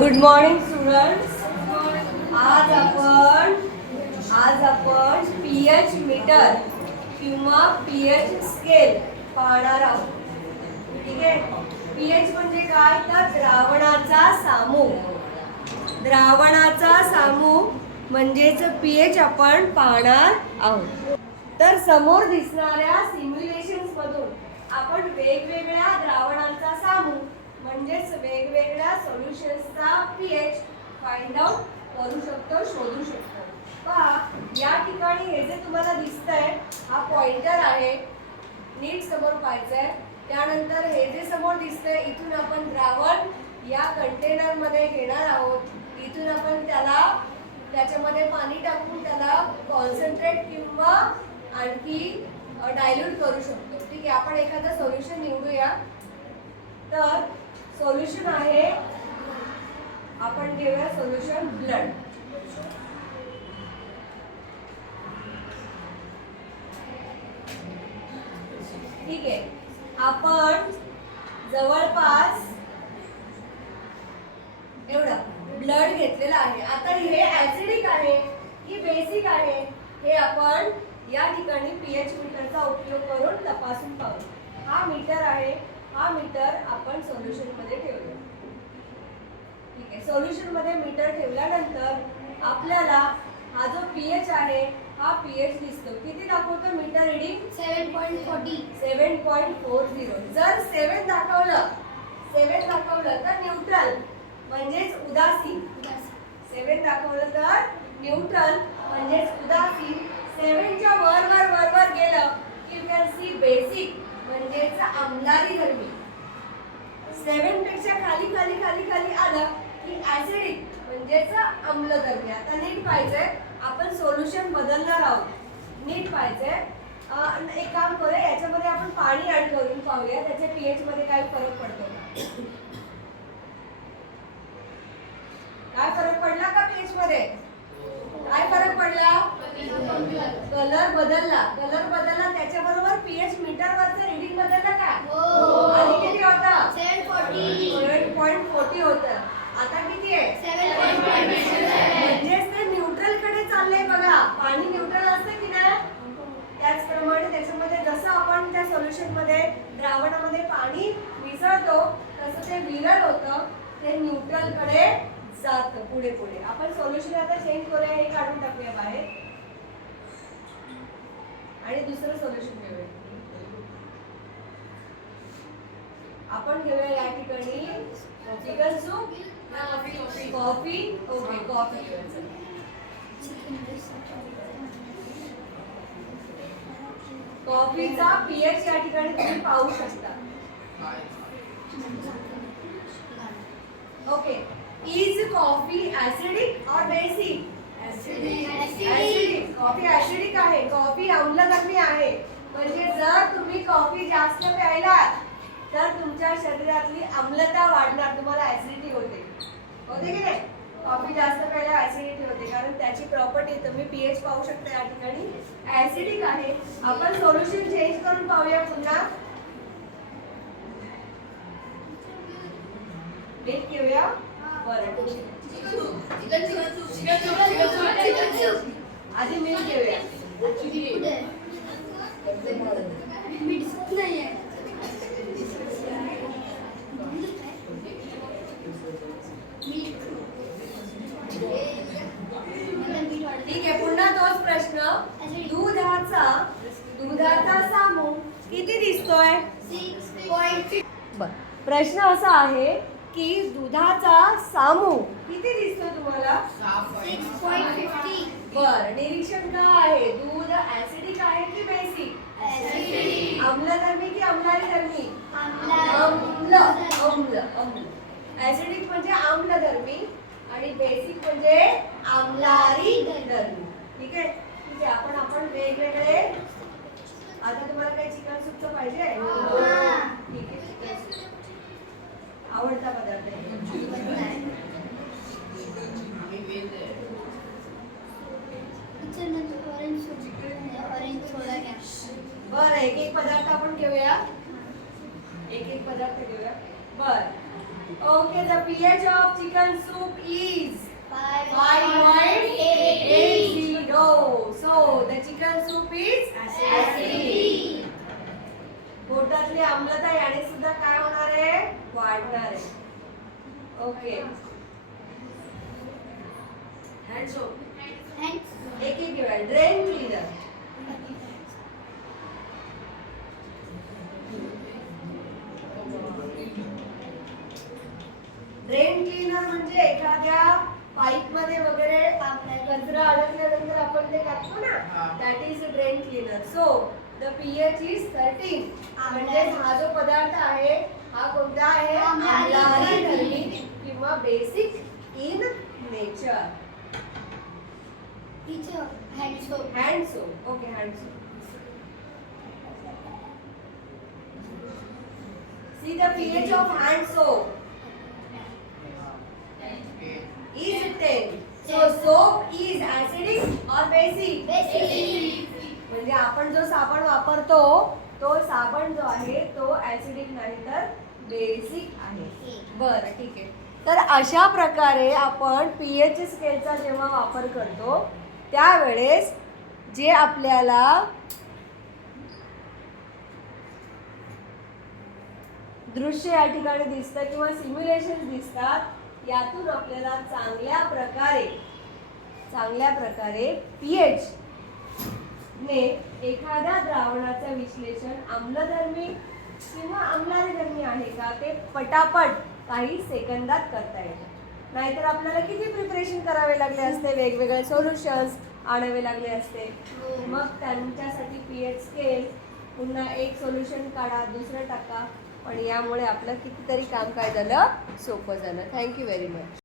Good morning students. आज आपण pH meter किंवा पीएच स्केल पाहणार आहोत. ठीक आहे. पीएच म्हणजे काय तर द्रावणाचा समूह म्हणजेच पीएच आपण पाहणार आहोत. तर समोर दिसणाऱ्या सिम्युलेशन्स मधून आपण वेगवेगळ्या द्रावणांचा समूह म्हणजेच वेगवेगळ्या सोल्युशन्सचा पीएच फाइंड आउट करू शकतो, शोधू शकतो. पहा, या ठिकाणी हे जे तुम्हाला दिसतंय हा पॉइंटर आहे, नीट समोर पाहायचंय. त्यानंतर हे जे समोर दिसतंय इथून आपण द्रावण या कंटेनर मध्ये घेणार आहोत. इथून आपण त्याच्यामध्ये पाणी टाकून त्याला कॉन्सन्ट्रेट किंवा आणखी डायल्यूट करू शकतो. ठीक आहे. आपण एखादं सोल्युशन निवडूया. तर सोल्युशन आहे, आपण घेऊया सोल्युशन ब्लड. ठीक आहे. आपण जवळपास एवढा ब्लड घेतलेला आहे. आता हे ऍसिडिक आहे की बेसिक आहे हे आपण या ठिकाणी पीएच मीटरचा उपयोग करून तपासून पाहू. हा मीटर आहे. हा मीटर आपण सोल्युशन मध्ये ठेवूया. ठीक आहे. सोल्युशन मध्ये मीटर ठेवल्यानंतर आपल्याला हा जो पीएच आहे हा पीएच दिसतो. किती दाखवतो मीटर रीडिंग? 7.40. 7.40. जर 7 दाखवलं तर न्यूट्रल म्हणजेच उदासीन. 7 दाखवलं तर न्यूट्रल म्हणजेच उदासीन. 7 च्या वर गेलं की यू कॅन सी बेसिक म्हणजेच आम्लारी धर्मी. 7 पेक्षा खाली आलं की ऍसिडिक म्हणजेच आम्लधर्मी. आता नीट पाहिजे, आपण सोल्युशन बदलणार आहोत. नीट पाहिजे. एक काम करूया, याच्यामध्ये आपण पाणी ऍड करून पाहूया त्याच्या पीएच मध्ये काय फरक पडतो. काय फरक पडला का पीएच मध्ये? काय फरक पडला? कलर बदलला त्याच्याबरोबर पीएच मीटर वरचं रीडिंग बदललं का? आणि किती होतं? 7.40 होतं. आता किती आहे? 7.47. म्हणजेच ते न्यूट्रल कडे चाललंय. बघा, पाणी न्यूट्रल असतं की नाही? त्याचप्रमाणे त्याच्यामध्ये जसं आपण त्या सोल्युशन मध्ये द्रावणामध्ये पाणी मिसळतो तसं ते विरल होतं, ते न्यूट्रल कडे जातं पुढे. आपण सोल्युशन आता चेंज करूया, हे काढून टाकूया बाहेर आणि दुसरं सोल्युशन घेऊया. आपण घेऊया या ठिकाणी chicken soup, coffee. Okay, coffee घेऊया. कॉफीचा पीएच या ठिकाणी तुम्ही पाहू शकता. ओके. इज कॉफी ऍसिडिक और बेसिक? ऍसिडिक. कॉफी ऍसिडिक आहे. कॉफी आम्लधर्मी आहे. म्हणजे जर तुम्ही कॉफी जास्त प्यायलात तर तुमच्या शरीरातली आम्लता वाढणार, तुम्हाला ऍसिडिटी होते की नाही? कॉफी जास्त प्यायला ऍसिडिटी होते, कारण त्याची प्रॉपर्टी तुम्ही पीएच पाहू शकता या ठिकाणी ऍसिडिक आहे. आपण सोल्युशन चेंज करून पाहूया पुन्हा. मीठ घेऊया. बरं, आधी मीठ घेऊया. ठीक आहे. पुन्हा तोच प्रश्न. दुधाचा समूह किती दिसतोय? 6.50. प्रश्न असा आहे की दुधाचा समूह किती दिसतो तुम्हाला? 6.50. बर, निरीक्षण काय आहे? दूध ऍसिडिक आहे की बेसिक? ऍसिडिक. आम्लधर्मी की आम्लारी धर्मी? आम्ल. ऍसिडिक म्हणजे आम्लधर्मी आणि बेसिक म्हणजे आम्लारी धर्मी. ठीक आहे. आपण वेगवेगळे. आता तुम्हाला काही चिकन सूपचं पाहिजे? ठीक आहे. आवडता पदार्थ आहे. बरं, एक पदार्थ आपण घेऊया. बर, Okay, the pH of chicken soup is 5.80. 5.80. So the chicken soup is acidic. पोटातली आम्लता याने सुद्धा काय होणार आहे, वाढणार आहे. ओके, हँड सोप एक एक वेळा. ड्रेन क्लीनर, ड्रेन क्लीनर म्हणजे एखाद्या पाईप मध्ये वगैरे कचरा अडकल्यानंतर आपण ते टाकतो ना, that is drain cleaner. So the pH is 13. म्हणजे हा जो पदार्थ आहे हा कोणता आहे, आम्लारी धर्मी किंवा basic in nature. Hand soap. Okay, hand soap. See the pH of hand soap is 10. So soap is acidic or basic? म्हणजे आपण जो साबण वापरतो तो साबण जो आहे तो ऍसिडिक नाही तर बेसिक आहे. बरं, ठीक आहे. तर अशा प्रकारे आपण पीएच स्केलचा जेव्हा वापर करतो त्यावेळेस जे आपल्याला दृश्य या ठिकाणी दिसतं किंवा सिम्युलेशन दिसतात, यातून आपल्याला चांगल्या प्रकारे पीएच ने एखाद्या द्रावणाचं विश्लेषण आम्लधर्मी किंवा आम्लारीधर्मी आहे का ते पटापट काही सेकंदात करता येतं. नाहीतर आपल्याला किती प्रिपरेशन करावे लागले असते, वेगवेगळे सोल्युशन्स आणावे लागले असते. मग त्यांच्यासाठी पीएच स्केल, पुन्हा एक सोल्युशन काढा, दुसरं टाका. पण यामुळे आपलं कितीतरी काम काय झालं, सोपं झालं. Thank you very much.